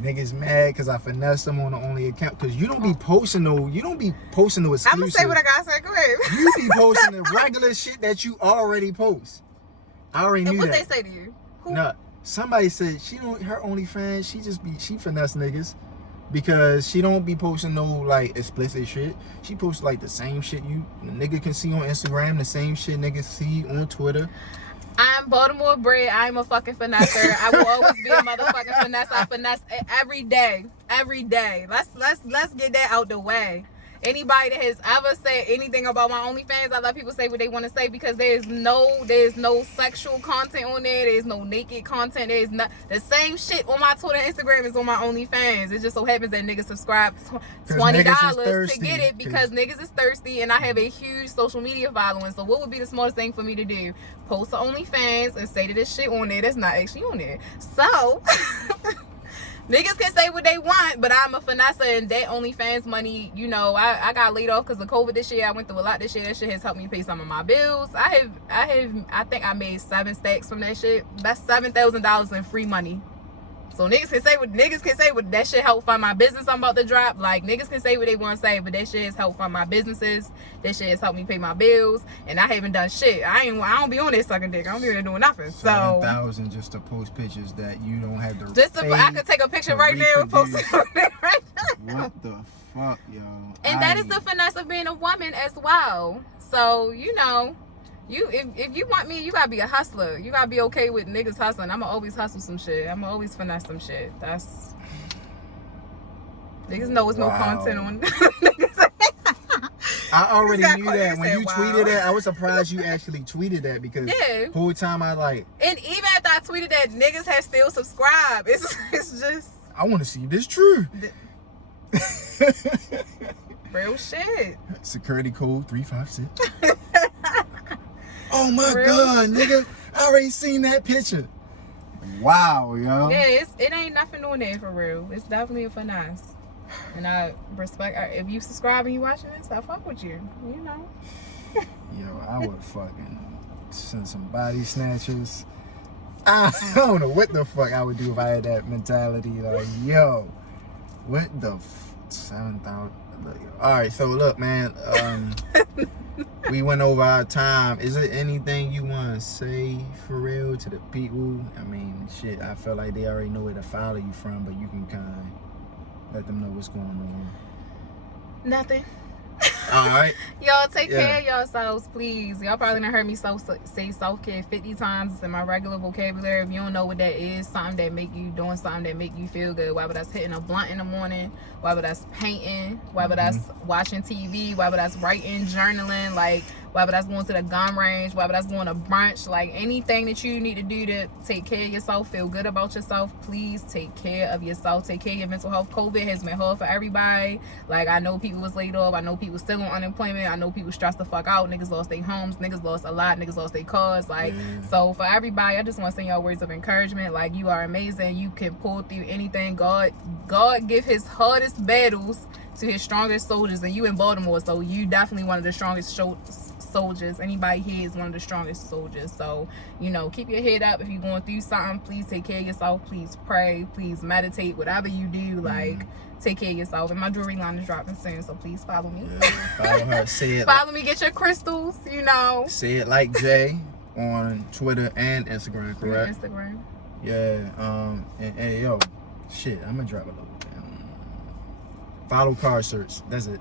niggas mad because I finessed them on the only account. Because you don't be posting no exclusive. I'm gonna say what I gotta say. Go ahead. You be posting the regular shit that you already post. I already knew that. And what they say to you? Who? No, somebody said her OnlyFans, she finesse niggas because she don't be posting no like explicit shit. She posts like the same shit the nigga can see on Instagram, the same shit niggas see on Twitter. I'm Baltimore bred. I'm a fucking finesser. I will always be a motherfucking finesse. I finesse every day. Every day. Let's get that out the way. Anybody that has ever said anything about my OnlyFans, I let people say what they want to say because there's no sexual content on there. There's no naked content. There's not the same shit on my Twitter and Instagram is on my OnlyFans. It just so happens that niggas subscribe $20 to get it because niggas is thirsty and I have a huge social media following. So what would be the smartest thing for me to do? Post to OnlyFans and say that this shit on there that's not actually on there. So niggas can say what they want, but I'm a finesser and that OnlyFans money, you know, I got laid off because of COVID this year. I went through a lot this year. That shit has helped me pay some of my bills. I think I made 7 stacks from that shit. That's $7,000 in free money. So niggas can say what that shit helped fund my business I'm about to drop. Like niggas can say what they want to say, but that shit has helped fund my businesses. That shit has helped me pay my bills, and I haven't done shit. I don't be on this sucking dick. I don't be there doing nothing. So 7,000 just to post pictures that you don't have to. I could take a picture right now and post it on there right now. What the fuck, yo? And that is the finesse of being a woman as well. So you know. If you want me, you gotta be a hustler. You gotta be okay with niggas hustling. I'ma always hustle some shit. I'ma always finesse some shit. That's Niggas know it's no Wow. content on. Niggas- I already got knew quiet. that You when said, you wow. tweeted that. I was surprised you actually tweeted that because Yeah. the whole time I like, And even after I tweeted that, niggas have still subscribed. It's just I want to see if this true. real shit. Security code 356. Oh my Real god, nigga! I already seen that picture. Wow, yo. Yeah, it ain't nothing on there for real. It's definitely a finesse. And I respect, if you subscribe and you watching this, I fuck with you. You know. Yo, I would fucking send some body snatchers. I don't know what the fuck I would do if I had that mentality. Like, yo, what the 7,000? All right, so look, man. We went over our time. Is there anything you want to say for real to the people? I mean, shit, I feel like they already know where to follow you from, but you can kind of let them know what's going on. Nothing. All right. Y'all take Yeah. care of yourselves, please. Y'all probably done heard me say self-care 50 times. It's in my regular vocabulary. If you don't know what that is, something that make you doing something that make you feel good. Whether that's hitting a blunt in the morning, whether that's painting, whether that's watching TV, whether that's writing, journaling, like whether that's going to the gun range, whether that's going to brunch, like anything that you need to do to take care of yourself, feel good about yourself, please take care of yourself. Take care of your mental health. COVID has been hard for everybody. Like, I know people was laid off. I know people still on unemployment. I know people stressed the fuck out. Niggas lost their homes. Niggas lost a lot. Niggas lost their cars. Like, so for everybody, I just want to send y'all words of encouragement. Like, you are amazing. You can pull through anything. God give his hardest battles to his strongest soldiers, and you in Baltimore, so you definitely one of the strongest soldiers. Anybody here is one of the strongest soldiers. So, you know, keep your head up. If you're going through something, please take care of yourself. Please pray. Please meditate. Whatever you do, like, take care of yourself. And my jewelry line is dropping soon, so please follow me. Yeah, follow her. Say it. Follow me. Get your crystals. You know. Say it like Jay on Twitter and Instagram, correct? Instagram. Yeah. And yo, shit, I'm gonna drop a little. Follow Car Search. That's it.